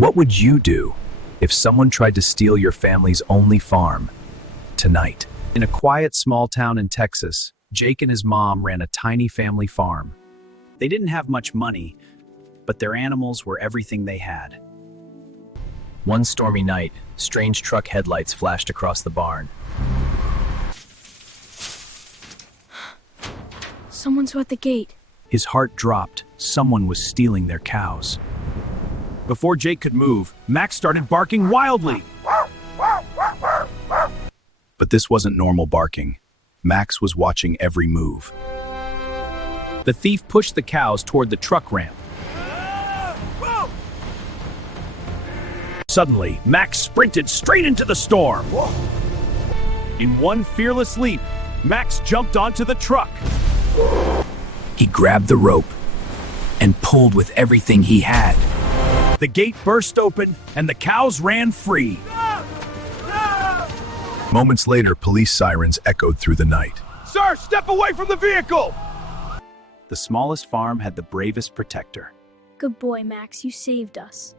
What would you do if someone tried to steal your family's only farm tonight? In a quiet small town in Texas, Jake and his mom ran a tiny family farm. They didn't have much money, but their animals were everything they had. One stormy night, strange truck headlights flashed across the barn. Someone's at the gate. His heart dropped. Someone was stealing their cows. Before Jake could move, Max started barking wildly. But this wasn't normal barking. Max was watching every move. The thief pushed the cows toward the truck ramp. Suddenly, Max sprinted straight into the storm. In one fearless leap, Max jumped onto the truck. He grabbed the rope and pulled with everything he had. The gate burst open and the cows ran free. Moments later, police sirens echoed through the night. Sir, step away from the vehicle! The smallest farm had the bravest protector. Good boy, Max. You saved us.